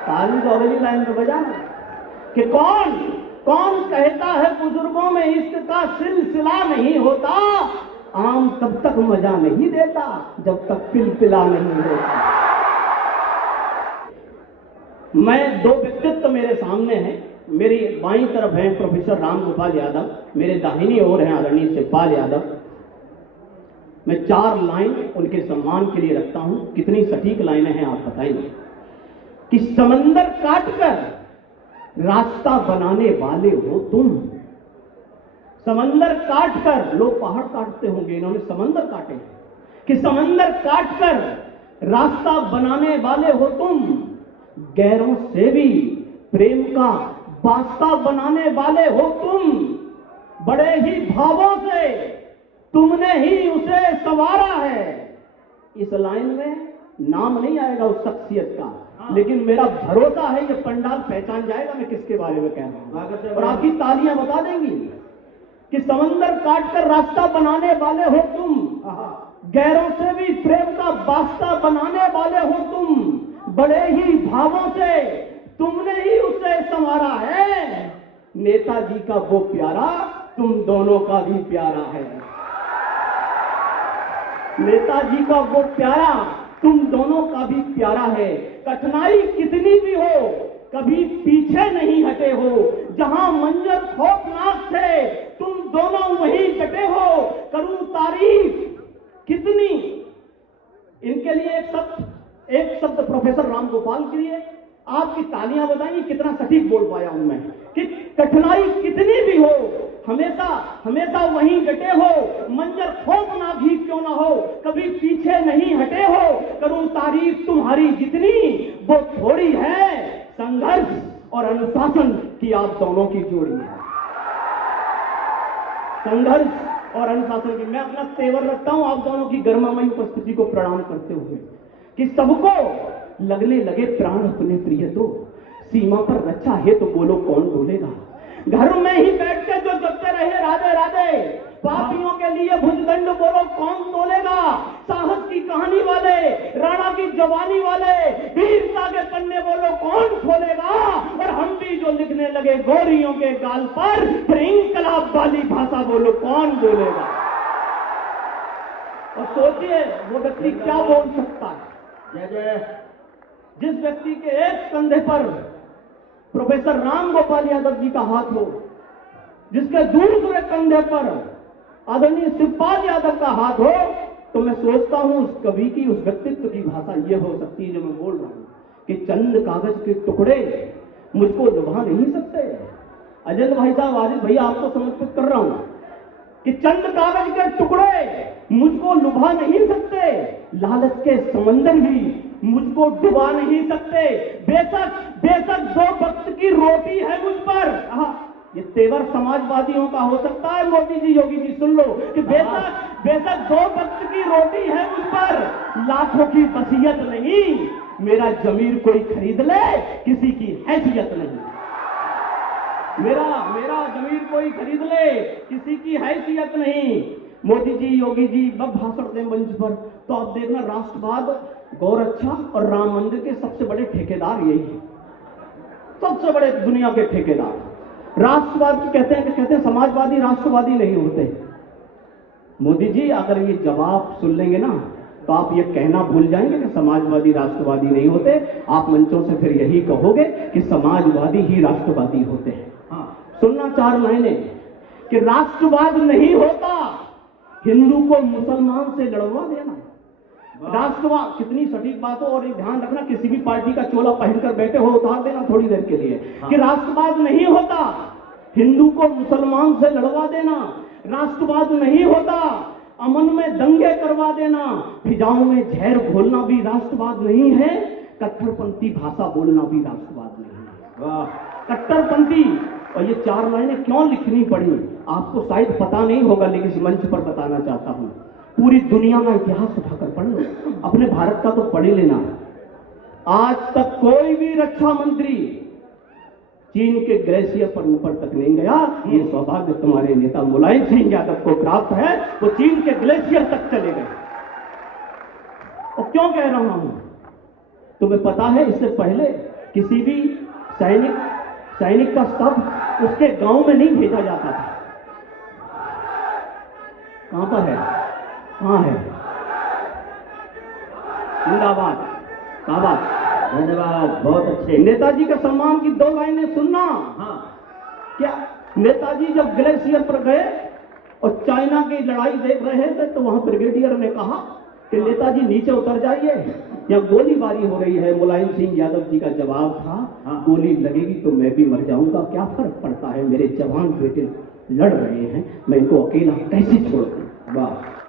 ताली तो अगली लाइन पे बजाना कि कौन कौन कहता है बुजुर्गों में इश्क का सिलसिला नहीं होता, आम तब तक मजा नहीं देता जब तक पिलपिला नहीं होता। मैं दो व्यक्तित्व मेरे सामने हैं। मेरी बाईं तरफ हैं प्रोफेसर राम गोपाल यादव, मेरे दाहिनी ओर हैं आदरणीय शिवपाल यादव। मैं 4 लाइन उनके सम्मान के लिए रखता हूं। कितनी सटीक लाइनें हैं आप बताइए। कि समंदर काटकर रास्ता बनाने वाले हो तुम। समंदर काटकर, लोग पहाड़ काटते होंगे, इन्होंने समंदर काटे। कि समंदर काटकर रास्ता बनाने वाले हो तुम, गैरों से भी प्रेम का वास्ता बनाने वाले हो तुम। बड़े ही भावों से तुमने ही उसे संवारा है। इस लाइन में नाम नहीं आएगा उस शख्सियत का, लेकिन मेरा भरोसा है ये पंडाल पहचान जाएगा मैं किसके बारे में कह रहा हूं, और आपकी तालियां बता देंगी। कि समंदर काटकर रास्ता बनाने वाले हो तुम, गैरों से भी प्रेम का वास्ता बनाने वाले हो तुम। बड़े ही भावों से तुमने ही उसे संवारा है। नेताजी का वो प्यारा तुम दोनों का भी प्यारा है। नेताजी का वो प्यारा तुम दोनों का भी प्यारा है। कठिनाई कितनी भी हो कभी पीछे नहीं हटे हो। जहां मंजर खौफनाक थे तुम दोनों वहीं डटे हो। करूं तारीफ कितनी, इनके लिए एक शब्द प्रोफेसर राम गोपाल के लिए आपकी तालियां बताइए कितना सटीक बोल पाया हूं मैं। कि कठिनाई कितनी भी हो हमेशा हमेशा वहीं डटे हो। मंजर खौफनाक ही क्यों ना हो कभी पीछे नहीं हटे हो। करूं तारीफ तुम्हारी जितनी वो थोड़ी है। संघर्ष और अनुशासन की आप दोनों की जोड़ी है। संघर्ष और अनुशासन की। मैं अपना तेवर रखता हूं आप दोनों की गर्मामयी उपस्थिति को प्रणाम करते हुए कि सबको लगने लगे प्राण अपने प्रिय तो, सीमा पर रक्षा है तो बोलो कौन बोलेगा। घर में ही बैठ के जो जपते रहे राधे राधे, पापियों के लिए भुजदंड बोलो कौन तोलेगा। साहस की कहानी वाले, राणा की जवानी वाले, वीरता के पन्ने बोलो कौन खोलेगा। और हम भी जो लिखने लगे गोरियों के गाल पर, फिर इंकलाब वाली भाषा बोलो कौन बोलेगा। और सोचिए वो व्यक्ति क्या बोल सकता है। जय जय। जिस व्यक्ति के एक कंधे पर प्रोफेसर राम गोपाल यादव जी का हाथ हो, जिसके दूसरे कंधे पर आदरणीय शिवपाल यादव का हाथ हो, तो मैं सोचता हूं उस कवि की, उस व्यक्तित्व की भाषा ये हो सकती है जो मैं बोल रहा हूं कि चंद कागज के टुकड़े मुझको लुभा नहीं सकते। अजय भाई साहब, आदित्य भैया आपको समर्पित कर रहा हूं कि चंद कागज के टुकड़े मुझको लुभा नहीं सकते। लालच के समंदर भी मुझको डुबा नहीं सकते। बेशक 2 वक्त की रोटी है मुझ पर। ये तेवर समाजवादियों का हो सकता है। मोदी जी, योगी जी सुन लो कि बेशक 2 वक्त की रोटी है मुझ पर, लाखों की वसीयत नहीं। मेरा जमीर कोई खरीद ले, किसी की हैसियत नहीं। मेरा जमीर कोई खरीद ले, किसी की हैसियत नहीं। मोदी जी, योगी जी जब भाषण दें मंच पर तो आप देखना राष्ट्रवाद, गौरक्षा और राम मंदिर के सबसे बड़े ठेकेदार यही है। सबसे बड़े दुनिया के ठेकेदार राष्ट्रवाद कहते हैं समाजवादी राष्ट्रवादी नहीं होते। मोदी जी अगर ये जवाब सुन लेंगे ना तो आप ये कहना भूल जाएंगे कि समाजवादी राष्ट्रवादी नहीं होते। आप मंचों से फिर यही कहोगे कि समाजवादी ही राष्ट्रवादी होते हैं। सुनना 4 लाइनें कि राष्ट्रवाद नहीं होता हिंदू को मुसलमान से लड़वा देना। राष्ट्रवाद कितनी सटीक बात हो। और ध्यान रखना किसी भी पार्टी का चोला पहनकर बैठे हो उतार देना थोड़ी देर के लिए। कि राष्ट्रवाद नहीं होता हिंदू को मुसलमान से लड़वा देना। राष्ट्रवाद नहीं होता अमन में दंगे करवा देना। फिजाओं में जहर घोलना भी राष्ट्रवाद नहीं है। कट्टरपंथी भाषा बोलना भी राष्ट्रवाद नहीं है। वाह, कट्टरपंथी। और ये 4 लाइनें क्यों लिखनी पड़ी आपको शायद पता नहीं होगा, लेकिन इस मंच पर बताना चाहता हूं। पूरी दुनिया का इतिहास उठाकर पढ़ लो, अपने भारत का तो पढ़ ही लेना। आज तक कोई भी रक्षा मंत्री चीन के ग्लेशियर पर ऊपर तक नहीं गया। ये सौभाग्य तुम्हारे नेता मुलायम सिंह यादव को प्राप्त है, वो चीन के ग्लेशियर तक चले गए। और क्यों कह रहा हूं तुम्हें पता है, इससे पहले किसी भी सैनिक का शव उसके गांव में नहीं भेजा जाता था। कहां पर है? कहां है? जिंदाबाद, शाबाश, धन्यवाद, बहुत अच्छे। नेताजी के सम्मान की 2 लाइनें सुनना। हाँ, क्या नेताजी जब ग्लेशियर पर गए और चाइना की लड़ाई देख रहे थे तो वहां ब्रिगेडियर ने कहा कि नेताजी नीचे उतर जाइए, यहाँ गोलीबारी हो रही है। मुलायम सिंह यादव जी का जवाब था, हाँ। गोली लगेगी तो मैं भी मर जाऊंगा, क्या फर्क पड़ता है, मेरे जवान बेटे लड़ रहे हैं, मैं इनको अकेला कैसे छोड़ दूं। वाह।